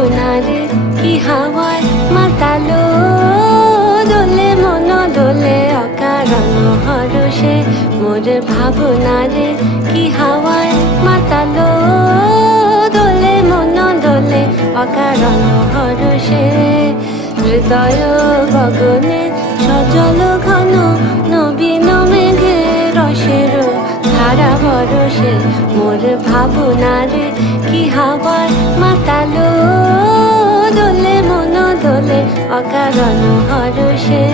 ভাবনারে কি হাওয়ায় মাতালো, দোলে মন দোলে অকারণ হরষে। মোর ভাবনারে কি হাওয়ায় মাতালো, দোলে মন দোলে অকারণ হরষে। হৃদয় গগনে সজল ঘন নবীন মেঘে রসের ধারা বরষে। মোর ভাবনারে কি হাওয়ায় মাতালো, দোলে মন দোলে অকারণ হরষে।